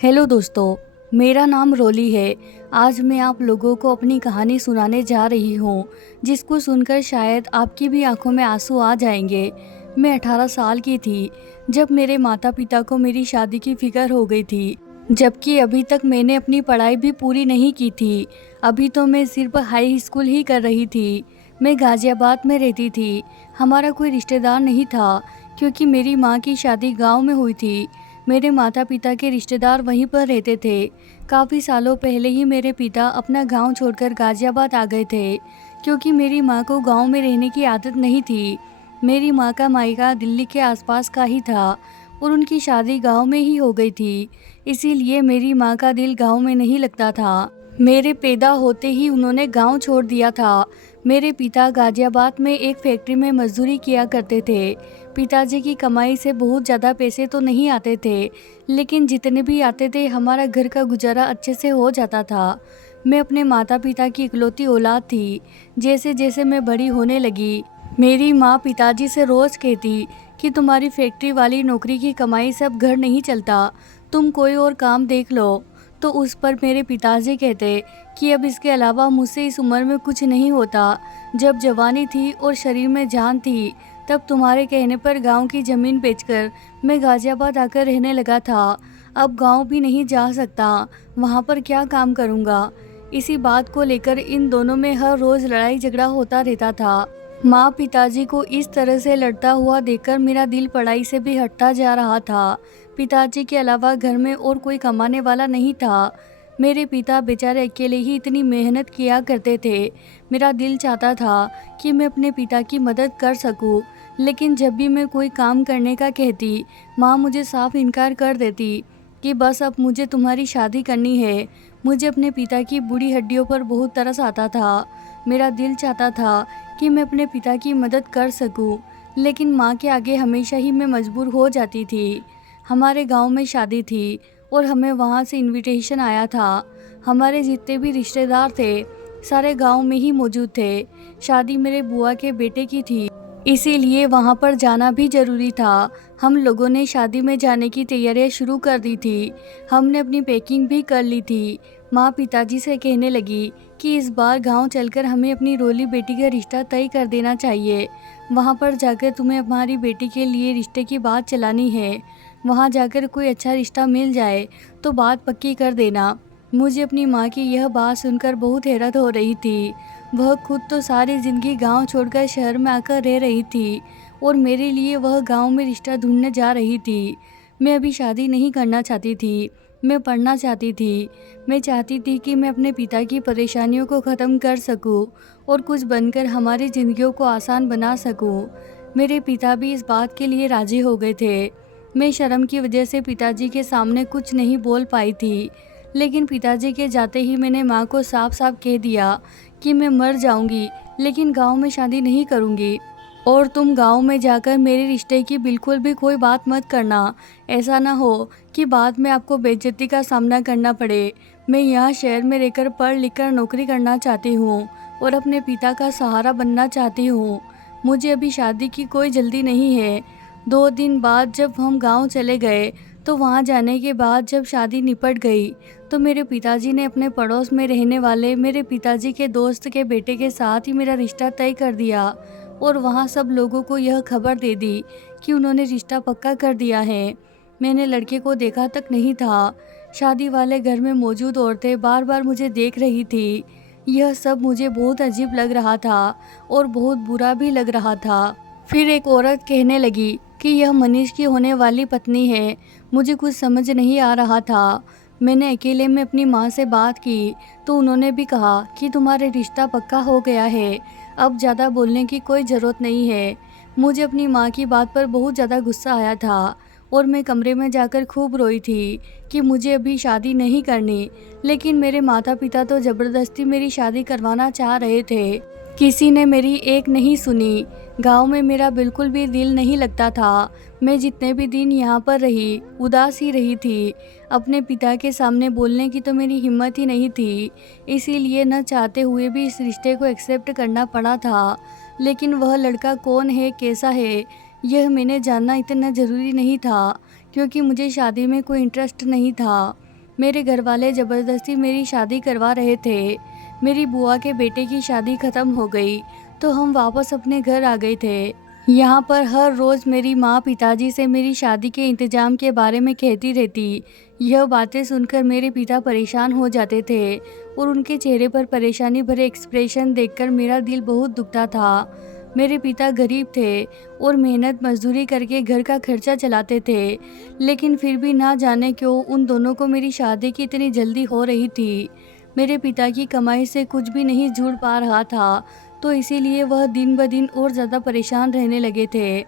Hello दोस्तों, मेरा नाम रोली है। आज मैं आप लोगों को अपनी कहानी सुनाने जा रही हूँ, जिसको सुनकर शायद आपकी भी आंखों में आंसू आ जाएंगे। मैं 18 साल की थी जब मेरे माता पिता को मेरी शादी की फिक्र हो गई थी, जबकि अभी तक मैंने अपनी पढ़ाई भी पूरी नहीं की थी। अभी तो मैं सिर्फ हाई स्कूल ही कर रही थी। मैं गाजियाबाद में रहती थी। हमारा कोई रिश्तेदार नहीं था, क्योंकि मेरी माँ की शादी गाँव में हुई थी। मेरे माता पिता के रिश्तेदार वहीं पर रहते थे। काफ़ी सालों पहले ही मेरे पिता अपना गांव छोड़कर गाजियाबाद आ गए थे, क्योंकि मेरी माँ को गांव में रहने की आदत नहीं थी। मेरी माँ का मायका दिल्ली के आसपास का ही था और उनकी शादी गांव में ही हो गई थी। इसीलिए मेरी माँ का दिल गांव में नहीं लगता था। मेरे पैदा होते ही उन्होंने गांव छोड़ दिया था। मेरे पिता गाजियाबाद में एक फैक्ट्री में मजदूरी किया करते थे। पिताजी की कमाई से बहुत ज़्यादा पैसे तो नहीं आते थे, लेकिन जितने भी आते थे हमारा घर का गुजारा अच्छे से हो जाता था। मैं अपने माता पिता की इकलौती औलाद थी। जैसे जैसे मैं बड़ी होने लगी, मेरी माँ पिताजी से रोज़ कहती कि तुम्हारी फैक्ट्री वाली नौकरी की कमाई से अब घर नहीं चलता, तुम कोई और काम देख लो। तो उस पर मेरे पिताजी कहते कि अब इसके अलावा मुझसे इस उम्र में कुछ नहीं होता। जब जवानी थी और शरीर में जान थी, तब तुम्हारे कहने पर गांव की ज़मीन बेचकर मैं गाजियाबाद आकर रहने लगा था। अब गांव भी नहीं जा सकता, वहां पर क्या काम करूंगा। इसी बात को लेकर इन दोनों में हर रोज़ लड़ाई झगड़ा होता रहता था। माँ पिताजी को इस तरह से लड़ता हुआ देखकर मेरा दिल पढ़ाई से भी हटता जा रहा था। पिताजी के अलावा घर में और कोई कमाने वाला नहीं था। मेरे पिता बेचारे अकेले ही इतनी मेहनत किया करते थे। मेरा दिल चाहता था कि मैं अपने पिता की मदद कर सकूं, लेकिन जब भी मैं कोई काम करने का कहती, माँ मुझे साफ इनकार कर देती कि बस अब मुझे तुम्हारी शादी करनी है। मुझे अपने पिता की बूढ़ी हड्डियों पर बहुत तरस आता था। मेरा दिल चाहता था कि मैं अपने पिता की मदद कर सकूं, लेकिन माँ के आगे हमेशा ही मैं मजबूर हो जाती थी। हमारे गांव में शादी थी और हमें वहाँ से इनविटेशन आया था। हमारे जितने भी रिश्तेदार थे, सारे गांव में ही मौजूद थे। शादी मेरे बुआ के बेटे की थी, इसीलिए वहाँ पर जाना भी ज़रूरी था। हम लोगों ने शादी में जाने की तैयारियां शुरू कर दी थी। हमने अपनी पैकिंग भी कर ली थी। माँ पिताजी से कहने लगी कि इस बार गांव चलकर हमें अपनी रोली बेटी का रिश्ता तय कर देना चाहिए। वहाँ पर जाकर तुम्हें हमारी बेटी के लिए रिश्ते की बात चलानी है। वहाँ जाकर कोई अच्छा रिश्ता मिल जाए तो बात पक्की कर देना। मुझे अपनी माँ की यह बात सुनकर बहुत हैरत हो रही थी। वह खुद तो सारी ज़िंदगी गांव छोड़कर शहर में आकर रह रही थी और मेरे लिए वह गांव में रिश्ता ढूंढने जा रही थी। मैं अभी शादी नहीं करना चाहती थी, मैं पढ़ना चाहती थी। मैं चाहती थी कि मैं अपने पिता की परेशानियों को ख़त्म कर सकूं और कुछ बनकर हमारी ज़िंदगियों को आसान बना सकूं। मेरे पिता भी इस बात के लिए राज़ी हो गए थे। मैं शर्म की वजह से पिताजी के सामने कुछ नहीं बोल पाई थी, लेकिन पिताजी के जाते ही मैंने माँ को साफ साफ कह दिया कि मैं मर जाऊंगी, लेकिन गांव में शादी नहीं करूंगी और तुम गांव में जाकर मेरे रिश्ते की बिल्कुल भी कोई बात मत करना। ऐसा ना हो कि बाद में आपको बेइज्जती का सामना करना पड़े। मैं यहाँ शहर में रहकर पढ़ लिख कर नौकरी करना चाहती हूँ और अपने पिता का सहारा बनना चाहती हूँ। मुझे अभी शादी की कोई जल्दी नहीं है। 2 दिन बाद जब हम गांव चले गए, तो वहां जाने के बाद जब शादी निपट गई, तो मेरे पिताजी ने अपने पड़ोस में रहने वाले मेरे पिताजी के दोस्त के बेटे के साथ ही मेरा रिश्ता तय कर दिया और वहां सब लोगों को यह खबर दे दी कि उन्होंने रिश्ता पक्का कर दिया है। मैंने लड़के को देखा तक नहीं था। शादी वाले घर में मौजूद औरतें बार बार मुझे देख रही थी। यह सब मुझे बहुत अजीब लग रहा था और बहुत बुरा भी लग रहा था। फिर एक औरत कहने लगी कि यह मनीष की होने वाली पत्नी है। मुझे कुछ समझ नहीं आ रहा था। मैंने अकेले में अपनी माँ से बात की तो उन्होंने भी कहा कि तुम्हारे रिश्ता पक्का हो गया है, अब ज़्यादा बोलने की कोई ज़रूरत नहीं है। मुझे अपनी माँ की बात पर बहुत ज़्यादा गुस्सा आया था और मैं कमरे में जाकर खूब रोई थी कि मुझे अभी शादी नहीं करनी, लेकिन मेरे माता पिता तो ज़बरदस्ती मेरी शादी करवाना चाह रहे थे। किसी ने मेरी एक नहीं सुनी। गांव में मेरा बिल्कुल भी दिल नहीं लगता था। मैं जितने भी दिन यहाँ पर रही, उदास ही रही थी। अपने पिता के सामने बोलने की तो मेरी हिम्मत ही नहीं थी, इसीलिए न चाहते हुए भी इस रिश्ते को एक्सेप्ट करना पड़ा था। लेकिन वह लड़का कौन है, कैसा है, यह मैंने जानना इतना ज़रूरी नहीं था, क्योंकि मुझे शादी में कोई इंटरेस्ट नहीं था। मेरे घर वाले ज़बरदस्ती मेरी शादी करवा रहे थे। मेरी बुआ के बेटे की शादी ख़त्म हो गई तो हम वापस अपने घर आ गए थे। यहाँ पर हर रोज़ मेरी माँ पिताजी से मेरी शादी के इंतज़ाम के बारे में कहती रहती। यह बातें सुनकर मेरे पिता परेशान हो जाते थे और उनके चेहरे पर परेशानी भरे एक्सप्रेशन देखकर मेरा दिल बहुत दुखता था। मेरे पिता गरीब थे और मेहनत मजदूरी करके घर का खर्चा चलाते थे, लेकिन फिर भी ना जाने क्यों उन दोनों को मेरी शादी की इतनी जल्दी हो रही थी। मेरे पिता की कमाई से कुछ भी नहीं जुड़ पा रहा था, तो इसीलिए वह दिन ब दिन और ज़्यादा परेशान रहने लगे थे।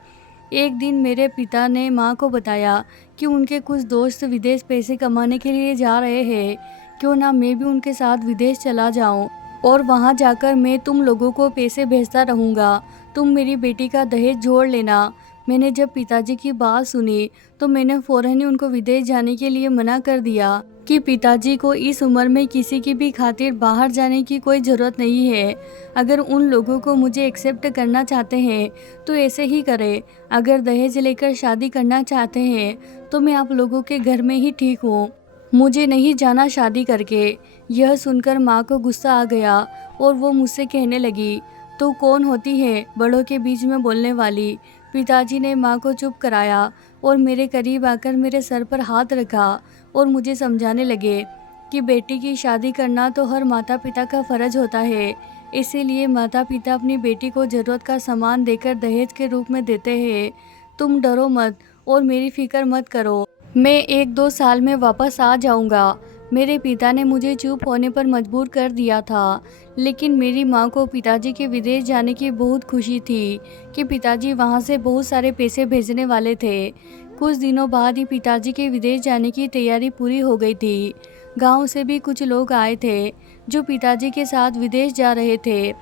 एक दिन मेरे पिता ने माँ को बताया कि उनके कुछ दोस्त विदेश पैसे कमाने के लिए जा रहे हैं, क्यों ना मैं भी उनके साथ विदेश चला जाऊं और वहां जाकर मैं तुम लोगों को पैसे भेजता रहूँगा। तुम मेरी बेटी का दहेज जोड़ लेना। मैंने जब पिताजी की बात सुनी तो मैंने फ़ौरन ही उनको विदेश जाने के लिए मना कर दिया कि पिताजी को इस उम्र में किसी की भी खातिर बाहर जाने की कोई ज़रूरत नहीं है। अगर उन लोगों को मुझे एक्सेप्ट करना चाहते हैं तो ऐसे ही करें। अगर दहेज लेकर शादी करना चाहते हैं तो मैं आप लोगों के घर में ही ठीक हूँ, मुझे नहीं जाना शादी करके। यह सुनकर माँ को गुस्सा आ गया और वो मुझसे कहने लगी, तो कौन होती है बड़ों के बीच में बोलने वाली। पिताजी ने माँ को चुप कराया और मेरे करीब आकर मेरे सर पर हाथ रखा और मुझे समझाने लगे कि बेटी की शादी करना तो हर माता पिता का फ़र्ज होता है। इसीलिए माता पिता अपनी बेटी को ज़रूरत का सामान देकर दहेज के रूप में देते हैं। तुम डरो मत और मेरी फ़िक्र मत करो, मैं 1-2 साल में वापस आ जाऊंगा। मेरे पिता ने मुझे चुप होने पर मजबूर कर दिया था, लेकिन मेरी माँ को पिताजी के विदेश जाने की बहुत खुशी थी कि पिताजी वहाँ से बहुत सारे पैसे भेजने वाले थे। कुछ दिनों बाद ही पिताजी के विदेश जाने की तैयारी पूरी हो गई थी। गांव से भी कुछ लोग आए थे जो पिताजी के साथ विदेश जा रहे थे।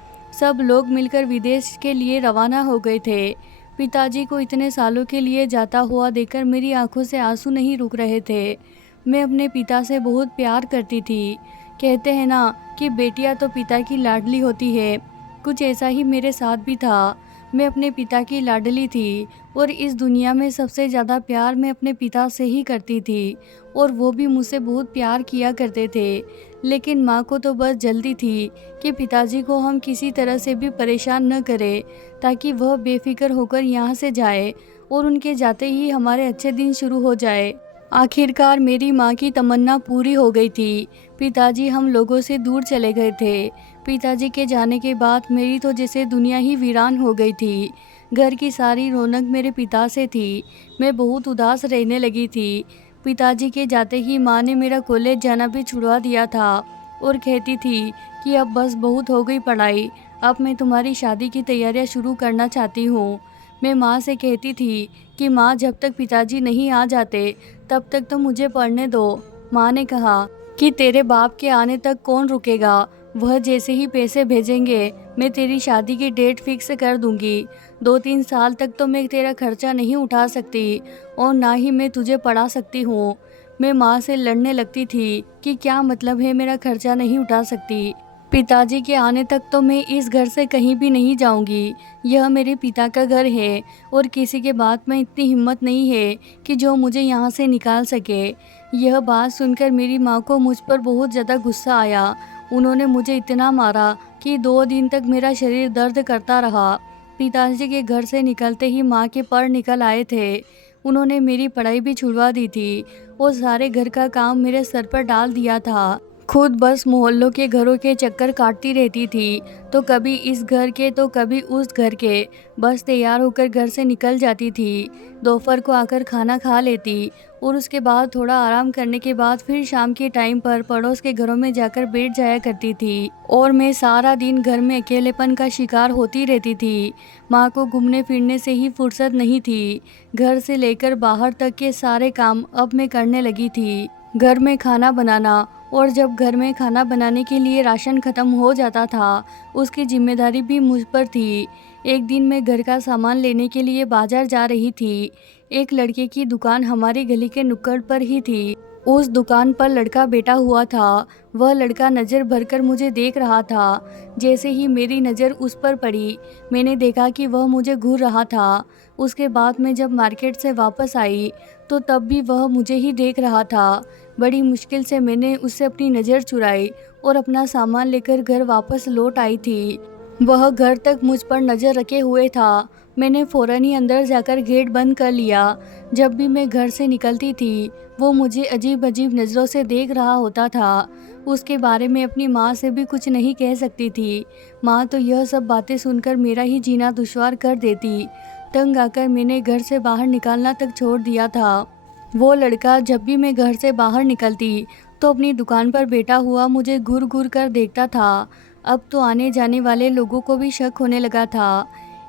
सब लोग मिलकर विदेश के लिए रवाना हो गए थे। पिताजी को इतने सालों के लिए जाता हुआ देखकर मेरी आंखों से आंसू नहीं रुक रहे थे। मैं अपने पिता से बहुत प्यार करती थी। कहते हैं ना कि बेटियां तो पिता की लाडली होती है, कुछ ऐसा ही मेरे साथ भी था। मैं अपने पिता की लाडली थी और इस दुनिया में सबसे ज़्यादा प्यार मैं अपने पिता से ही करती थी और वो भी मुझसे बहुत प्यार किया करते थे। लेकिन माँ को तो बस जल्दी थी कि पिताजी को हम किसी तरह से भी परेशान न करें, ताकि वह बेफिक्र होकर यहाँ से जाए और उनके जाते ही हमारे अच्छे दिन शुरू हो जाए। आखिरकार मेरी माँ की तमन्ना पूरी हो गई थी। पिताजी हम लोगों से दूर चले गए थे। पिताजी के जाने के बाद मेरी तो जैसे दुनिया ही वीरान हो गई थी। घर की सारी रौनक मेरे पिता से थी। मैं बहुत उदास रहने लगी थी। पिताजी के जाते ही माँ ने मेरा कॉलेज जाना भी छुड़वा दिया था और कहती थी कि अब बस बहुत हो गई पढ़ाई, अब मैं तुम्हारी शादी की तैयारियां शुरू करना चाहती हूँ। मैं माँ से कहती थी कि माँ, जब तक पिताजी नहीं आ जाते तब तक तो मुझे पढ़ने दो। माँ ने कहा कि तेरे बाप के आने तक कौन रुकेगा, वह जैसे ही पैसे भेजेंगे मैं तेरी शादी की डेट फिक्स कर दूंगी। 2-3 साल तक तो मैं तेरा खर्चा नहीं उठा सकती और ना ही मैं तुझे पढ़ा सकती हूँ। मैं माँ से लड़ने लगती थी कि क्या मतलब है मेरा खर्चा नहीं उठा सकती। पिताजी के आने तक तो मैं इस घर से कहीं भी नहीं जाऊंगी। यह मेरे पिता का घर है और किसी के बात में इतनी हिम्मत नहीं है कि जो मुझे यहाँ से निकाल सके। यह बात सुनकर मेरी माँ को मुझ पर बहुत ज़्यादा गुस्सा आया। उन्होंने मुझे इतना मारा कि 2 दिन तक मेरा शरीर दर्द करता रहा। पिताजी के घर से निकलते ही माँ के पर निकल आए थे। उन्होंने मेरी पढ़ाई भी छुड़वा दी थी और सारे घर का काम मेरे सर पर डाल दिया था। खुद बस मोहल्लों के घरों के चक्कर काटती रहती थी, तो कभी इस घर के तो कभी उस घर के। बस तैयार होकर घर से निकल जाती थी। दोपहर को आकर खाना खा लेती और उसके बाद थोड़ा आराम करने के बाद फिर शाम के टाइम पर पड़ोस के घरों में जाकर बैठ जाया करती थी और मैं सारा दिन घर में अकेलेपन का शिकार होती रहती थी। माँ को घूमने फिरने से ही फुर्सत नहीं थी। घर से लेकर बाहर तक के सारे काम अब मैं करने लगी थी। घर में खाना बनाना, और जब घर में खाना बनाने के लिए राशन ख़त्म हो जाता था उसकी जिम्मेदारी भी मुझ पर थी। एक दिन मैं घर का सामान लेने के लिए बाजार जा रही थी। एक लड़के की दुकान हमारी गली के नुक्कड़ पर ही थी। उस दुकान पर लड़का बैठा हुआ था। वह लड़का नज़र भरकर मुझे देख रहा था। जैसे ही मेरी नज़र उस पर पड़ी मैंने देखा कि वह मुझे घूर रहा था। उसके बाद मैं जब मार्केट से वापस आई तो तब भी वह मुझे ही देख रहा था। बड़ी मुश्किल से मैंने उससे अपनी नज़र चुराई और अपना सामान लेकर घर वापस लौट आई थी। वह घर तक मुझ पर नज़र रखे हुए था। मैंने फ़ौरन ही अंदर जाकर गेट बंद कर लिया। जब भी मैं घर से निकलती थी, वो मुझे अजीब अजीब नज़रों से देख रहा होता था। उसके बारे में अपनी माँ से भी कुछ नहीं कह सकती थी। माँ तो यह सब बातें सुनकर मेरा ही जीना दुश्वार कर देती। तंग आकर मैंने घर से बाहर निकालना तक छोड़ दिया था। वो लड़का जब भी मैं घर से बाहर निकलती तो अपनी दुकान पर बैठा हुआ मुझे घूर घूर कर देखता था। अब तो आने जाने वाले लोगों को भी शक होने लगा था।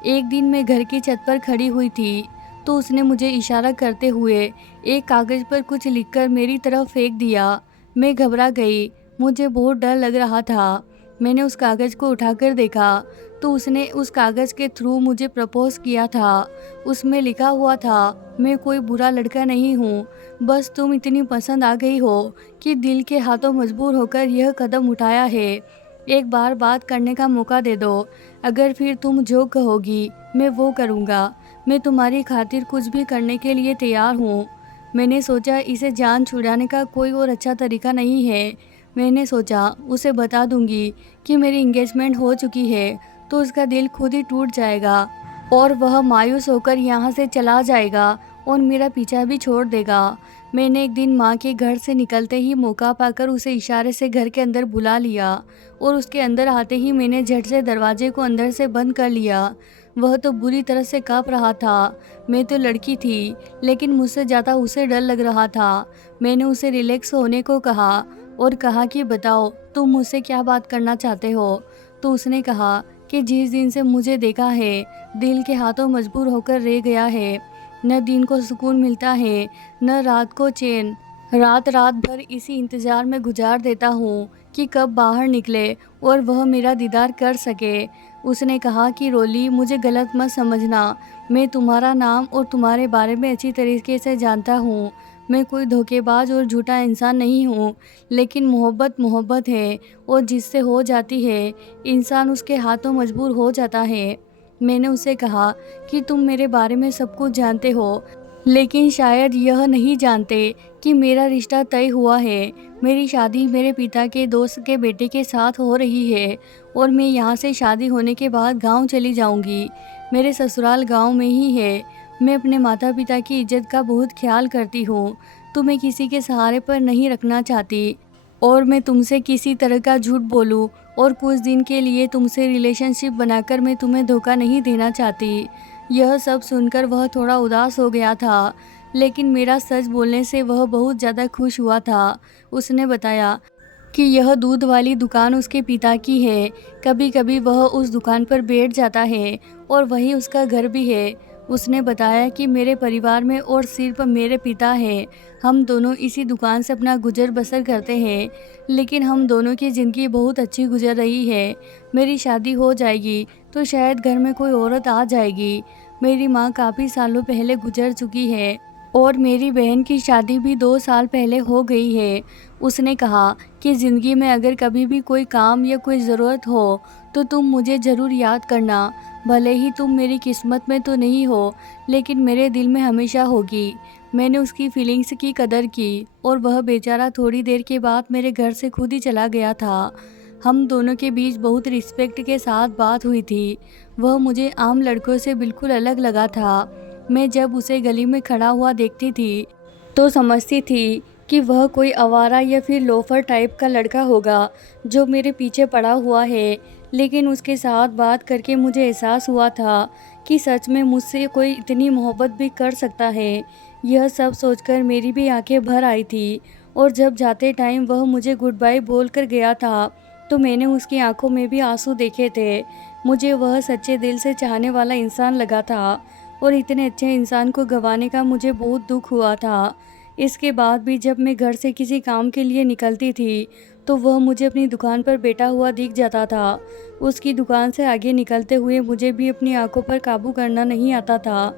एक दिन मैं घर की छत पर खड़ी हुई थी तो उसने मुझे इशारा करते हुए एक कागज़ पर कुछ लिखकर मेरी तरफ फेंक दिया। मैं घबरा गई, मुझे बहुत डर लग रहा था। मैंने उस कागज़ को उठाकर देखा तो उसने उस कागज़ के थ्रू मुझे प्रपोज किया था। उसमें लिखा हुआ था, मैं कोई बुरा लड़का नहीं हूँ, बस तुम इतनी पसंद आ गई हो कि दिल के हाथों मजबूर होकर यह कदम उठाया है। एक बार बात करने का मौका दे दो, अगर फिर तुम जो कहोगी मैं वो करूँगा। मैं तुम्हारी खातिर कुछ भी करने के लिए तैयार हूँ। मैंने सोचा इसे जान छुड़ाने का कोई और अच्छा तरीका नहीं है। मैंने सोचा उसे बता दूंगी कि मेरी इंगेजमेंट हो चुकी है तो उसका दिल खुद ही टूट जाएगा और वह मायूस होकर यहाँ से चला जाएगा और मेरा पीछा भी छोड़ देगा। मैंने एक दिन माँ के घर से निकलते ही मौका पाकर उसे इशारे से घर के अंदर बुला लिया और उसके अंदर आते ही मैंने झट से दरवाजे को अंदर से बंद कर लिया। वह तो बुरी तरह से काँप रहा था। मैं तो लड़की थी, लेकिन मुझसे ज़्यादा उसे डर लग रहा था। मैंने उसे रिलैक्स होने को कहा और कहा कि बताओ तुम मुझसे क्या बात करना चाहते हो। तो उसने कहा कि जिस दिन से मुझे देखा है, दिल के हाथों मजबूर होकर रह गया है। न दिन को सुकून मिलता है, न रात को चैन। रात रात भर इसी इंतज़ार में गुजार देता हूँ कि कब बाहर निकले और वह मेरा दीदार कर सके। उसने कहा कि रोली, मुझे गलत मत समझना, मैं तुम्हारा नाम और तुम्हारे बारे में अच्छी तरीके से जानता हूँ। मैं कोई धोखेबाज और झूठा इंसान नहीं हूँ, लेकिन मोहब्बत मोहब्बत है और जिससे हो जाती है, इंसान उसके हाथों मजबूर हो जाता है। मैंने उसे कहा कि तुम मेरे बारे में सब कुछ जानते हो, लेकिन शायद यह नहीं जानते कि मेरा रिश्ता तय हुआ है। मेरी शादी मेरे पिता के दोस्त के बेटे के साथ हो रही है और मैं यहाँ से शादी होने के बाद गांव चली जाऊंगी। मेरे ससुराल गांव में ही है। मैं अपने माता पिता की इज्जत का बहुत ख्याल करती हूँ। तुम्हें किसी के सहारे पर नहीं रखना चाहती और मैं तुमसे किसी तरह का झूठ बोलूँ और कुछ दिन के लिए तुमसे रिलेशनशिप बनाकर मैं तुम्हें धोखा नहीं देना चाहती। यह सब सुनकर वह थोड़ा उदास हो गया था, लेकिन मेरा सच बोलने से वह बहुत ज़्यादा खुश हुआ था। उसने बताया कि यह दूध वाली दुकान उसके पिता की है। कभी कभी वह उस दुकान पर बैठ जाता है और वही उसका घर भी है। उसने बताया कि मेरे परिवार में और सिर्फ मेरे पिता हैं। हम दोनों इसी दुकान से अपना गुजर बसर करते हैं, लेकिन हम दोनों की ज़िंदगी बहुत अच्छी गुजर रही है। मेरी शादी हो जाएगी तो शायद घर में कोई औरत आ जाएगी। मेरी माँ काफ़ी सालों पहले गुजर चुकी है और मेरी बहन की शादी भी 2 साल पहले हो गई है। उसने कहा कि ज़िंदगी में अगर कभी भी कोई काम या कोई ज़रूरत हो तो तुम मुझे ज़रूर याद करना। भले ही तुम मेरी किस्मत में तो नहीं हो, लेकिन मेरे दिल में हमेशा होगी। मैंने उसकी फीलिंग्स की कदर की और वह बेचारा थोड़ी देर के बाद मेरे घर से खुद ही चला गया था। हम दोनों के बीच बहुत रिस्पेक्ट के साथ बात हुई थी। वह मुझे आम लड़कों से बिल्कुल अलग लगा था। मैं जब उसे गली में खड़ा हुआ देखती थी तो समझती थी कि वह कोई आवारा या फिर लोफर टाइप का लड़का होगा जो मेरे पीछे पड़ा हुआ है। लेकिन उसके साथ बात करके मुझे एहसास हुआ था कि सच में मुझसे कोई इतनी मोहब्बत भी कर सकता है। यह सब सोचकर मेरी भी आंखें भर आई थी और जब जाते टाइम वह मुझे गुड बाय बोल कर गया था तो मैंने उसकी आंखों में भी आंसू देखे थे। मुझे वह सच्चे दिल से चाहने वाला इंसान लगा था और इतने अच्छे इंसान को गंवाने का मुझे बहुत दुख हुआ था। इसके बाद भी जब मैं घर से किसी काम के लिए निकलती थी तो वह मुझे अपनी दुकान पर बैठा हुआ दिख जाता था। उसकी दुकान से आगे निकलते हुए मुझे भी अपनी आंखों पर काबू करना नहीं आता था।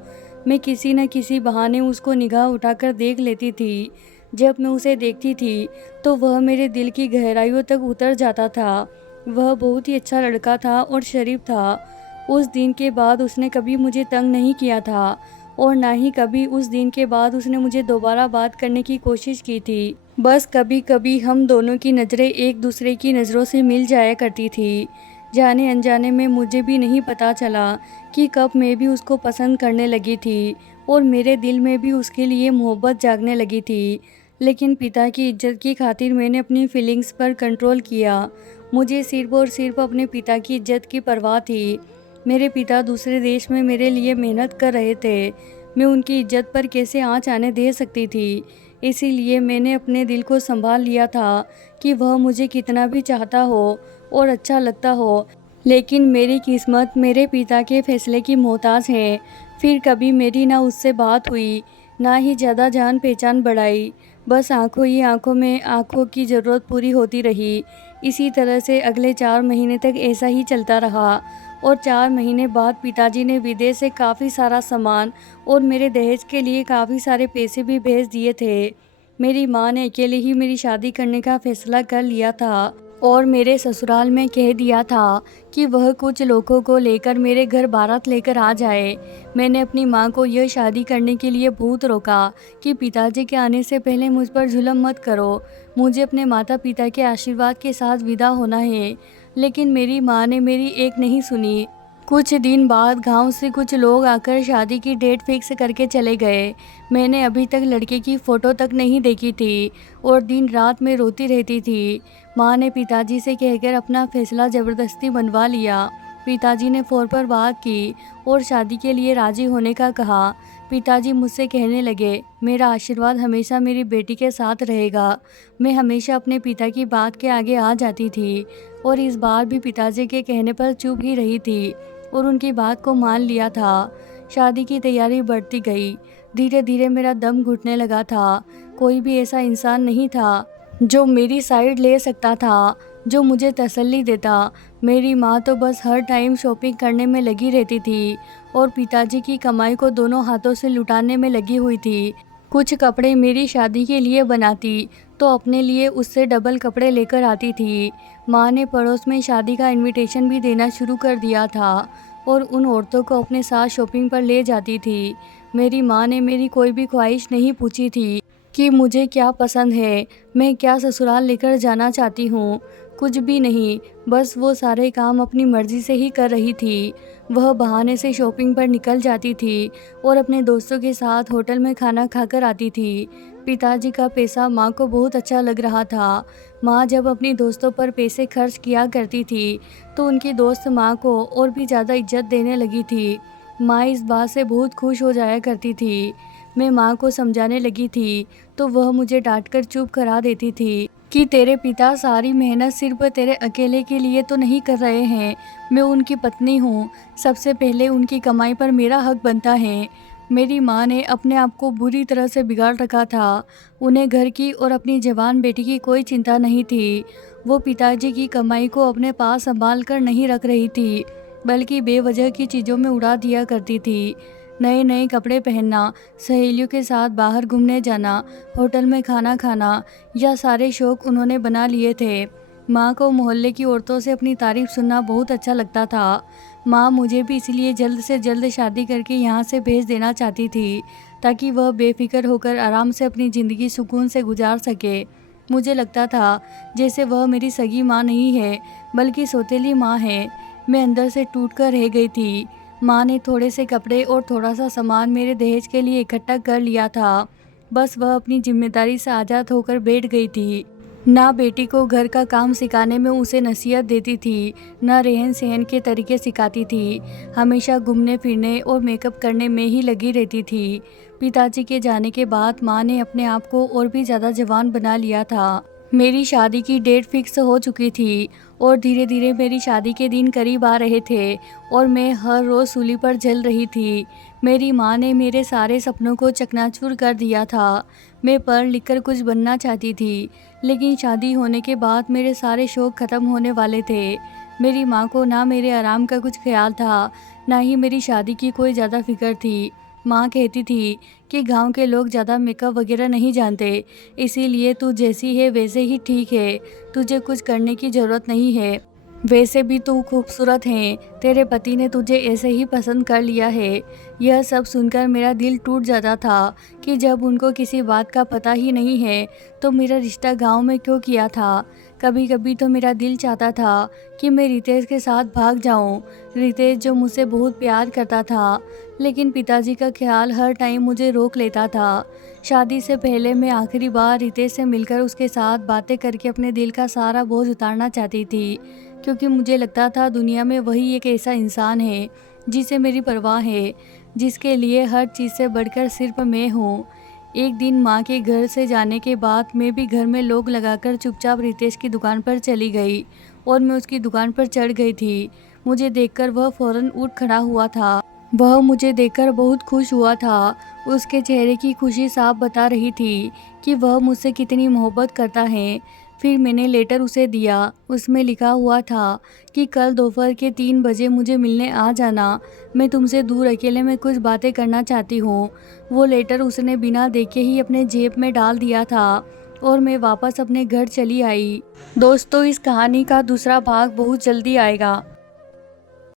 मैं किसी न किसी बहाने उसको निगाह उठाकर देख लेती थी। जब मैं उसे देखती थी तो वह मेरे दिल की गहराइयों तक उतर जाता था। वह बहुत ही अच्छा लड़का था और शरीफ था। उस दिन के बाद उसने कभी मुझे तंग नहीं किया था और ना ही कभी उस दिन के बाद उसने मुझे दोबारा बात करने की कोशिश की थी। बस कभी कभी हम दोनों की नज़रें एक दूसरे की नज़रों से मिल जाया करती थी। जाने अनजाने में मुझे भी नहीं पता चला कि कब मैं भी उसको पसंद करने लगी थी और मेरे दिल में भी उसके लिए मोहब्बत जागने लगी थी। लेकिन पिता की इज्जत की खातिर मैंने अपनी फीलिंग्स पर कंट्रोल किया। मुझे सिर्फ और सिर्फ अपने पिता की इज्जत की परवाह थी। मेरे पिता दूसरे देश में मेरे लिए मेहनत कर रहे थे। मैं उनकी इज्जत पर कैसे आँच आने दे सकती थी। इसीलिए मैंने अपने दिल को संभाल लिया था कि वह मुझे कितना भी चाहता हो और अच्छा लगता हो, लेकिन मेरी किस्मत मेरे पिता के फैसले की मोहताज है। फिर कभी मेरी ना उससे बात हुई, ना ही ज़्यादा जान पहचान बढ़ाई। बस आंखों ही आंखों में आंखों की ज़रूरत पूरी होती रही। इसी तरह से अगले 4 महीने तक ऐसा ही चलता रहा और 4 महीने बाद पिताजी ने विदेश से काफ़ी सारा सामान और मेरे दहेज के लिए काफ़ी सारे पैसे भी भेज दिए थे। मेरी माँ ने अकेले ही मेरी शादी करने का फैसला कर लिया था और मेरे ससुराल में कह दिया था कि वह कुछ लोगों को लेकर मेरे घर बारात लेकर आ जाए। मैंने अपनी माँ को यह शादी करने के लिए बहुत रोका कि पिताजी के आने से पहले मुझ पर जुल्म मत करो, मुझे अपने माता पिता के आशीर्वाद के साथ विदा होना है। लेकिन मेरी माँ ने मेरी एक नहीं सुनी। कुछ दिन बाद गांव से कुछ लोग आकर शादी की डेट फिक्स करके चले गए। मैंने अभी तक लड़के की फ़ोटो तक नहीं देखी थी और दिन रात में रोती रहती थी। माँ ने पिताजी से कहकर अपना फैसला ज़बरदस्ती मनवा लिया। पिताजी ने फ़ोन पर बात की और शादी के लिए राज़ी होने का कहा। पिताजी मुझसे कहने लगे, मेरा आशीर्वाद हमेशा मेरी बेटी के साथ रहेगा। मैं हमेशा अपने पिता की बात के आगे आ जाती थी और इस बार भी पिताजी के कहने पर चुप ही रही थी और उनकी बात को मान लिया था। शादी की तैयारी बढ़ती गई। धीरे धीरे मेरा दम घुटने लगा था। कोई भी ऐसा इंसान नहीं था जो मेरी साइड ले सकता था, जो मुझे तसल्ली देता। मेरी माँ तो बस हर टाइम शॉपिंग करने में लगी रहती थी और पिताजी की कमाई को दोनों हाथों से लुटाने में लगी हुई थी। कुछ कपड़े मेरी शादी के लिए बनाती तो अपने लिए उससे डबल कपड़े लेकर आती थी। माँ ने पड़ोस में शादी का इनविटेशन भी देना शुरू कर दिया था और उन औरतों को अपने साथ शॉपिंग पर ले जाती थी। मेरी माँ ने मेरी कोई भी ख्वाहिश नहीं पूछी थी कि मुझे क्या पसंद है, मैं क्या ससुराल लेकर जाना चाहती हूँ, कुछ भी नहीं। बस वो सारे काम अपनी मर्ज़ी से ही कर रही थी। वह बहाने से शॉपिंग पर निकल जाती थी और अपने दोस्तों के साथ होटल में खाना खाकर आती थी। पिताजी का पैसा माँ को बहुत अच्छा लग रहा था। माँ जब अपनी दोस्तों पर पैसे खर्च किया करती थी तो उनकी दोस्त माँ को और भी ज़्यादा इज्जत देने लगी थी। माँ इस बात से बहुत खुश हो जाया करती थी। मैं माँ को समझाने लगी थी तो वह मुझे डांटकर चुप करा देती थी कि तेरे पिता सारी मेहनत सिर्फ तेरे अकेले के लिए तो नहीं कर रहे हैं। मैं उनकी पत्नी हूँ, सबसे पहले उनकी कमाई पर मेरा हक बनता है। मेरी माँ ने अपने आप को बुरी तरह से बिगाड़ रखा था। उन्हें घर की और अपनी जवान बेटी की कोई चिंता नहीं थी। वो पिताजी की कमाई को अपने पास संभाल कर नहीं रख रही थी, बल्कि बेवजह की चीज़ों में उड़ा दिया करती थी। नए नए कपड़े पहनना, सहेलियों के साथ बाहर घूमने जाना, होटल में खाना खाना, यह सारे शौक उन्होंने बना लिए थे। माँ को मोहल्ले की औरतों से अपनी तारीफ सुनना बहुत अच्छा लगता था। माँ मुझे भी इसलिए जल्द से जल्द शादी करके यहाँ से भेज देना चाहती थी ताकि वह बेफिक्र होकर आराम से अपनी ज़िंदगी सुकून से गुजार सके। मुझे लगता था जैसे वह मेरी सगी माँ नहीं है, बल्कि सौतेली माँ है। मैं अंदर से टूट कर रह गई थी। माँ ने थोड़े से कपड़े और थोड़ा सा सामान मेरे दहेज के लिए इकट्ठा कर लिया था। बस वह अपनी जिम्मेदारी से आज़ाद होकर बैठ गई थी। ना बेटी को घर का काम सिखाने में उसे नसीहत देती थी, ना रहन सहन के तरीके सिखाती थी। हमेशा घूमने फिरने और मेकअप करने में ही लगी रहती थी। पिताजी के जाने के बाद माँ ने अपने आप को और भी ज़्यादा जवान बना लिया था। मेरी शादी की डेट फिक्स हो चुकी थी और धीरे धीरे मेरी शादी के दिन करीब आ रहे थे और मैं हर रोज़ सूली पर जल रही थी। मेरी माँ ने मेरे सारे सपनों को चकनाचूर कर दिया था। मैं पढ़ लिख कर कुछ बनना चाहती थी, लेकिन शादी होने के बाद मेरे सारे शौक़ ख़त्म होने वाले थे। मेरी माँ को ना मेरे आराम का कुछ ख्याल था, ना ही मेरी शादी की कोई ज़्यादा फिक्र थी। माँ कहती थी कि गांव के लोग ज़्यादा मेकअप वगैरह नहीं जानते, इसीलिए तू जैसी है वैसे ही ठीक है, तुझे कुछ करने की ज़रूरत नहीं है। वैसे भी तू खूबसूरत है, तेरे पति ने तुझे ऐसे ही पसंद कर लिया है। यह सब सुनकर मेरा दिल टूट जाता था कि जब उनको किसी बात का पता ही नहीं है तो मेरा रिश्ता गांव में क्यों किया था। कभी कभी तो मेरा दिल चाहता था कि मैं रितेश के साथ भाग जाऊं, रितेश जो मुझसे बहुत प्यार करता था, लेकिन पिताजी का ख्याल हर टाइम मुझे रोक लेता था। शादी से पहले मैं आखिरी बार रितेश से मिलकर उसके साथ बातें करके अपने दिल का सारा बोझ उतारना चाहती थी, क्योंकि मुझे लगता था दुनिया में वही एक ऐसा इंसान है जिसे मेरी परवाह है, जिसके लिए हर चीज़ से बढ़कर सिर्फ मैं हूँ। एक दिन माँ के घर से जाने के बाद मैं भी घर में लोग लगाकर चुपचाप रितेश की दुकान पर चली गई और मैं उसकी दुकान पर चढ़ गई थी। मुझे देखकर वह फौरन उठ खड़ा हुआ था। वह मुझे देखकर बहुत खुश हुआ था। उसके चेहरे की खुशी साफ बता रही थी कि वह मुझसे कितनी मोहब्बत करता है। फिर मैंने लेटर उसे दिया। उसमें लिखा हुआ था कि कल दोपहर के 3 बजे मुझे मिलने आ जाना। मैं तुमसे दूर अकेले में कुछ बातें करना चाहती हूँ। वो लेटर उसने बिना देखे ही अपने जेब में डाल दिया था और मैं वापस अपने घर चली आई। दोस्तों, इस कहानी का दूसरा भाग बहुत जल्दी आएगा।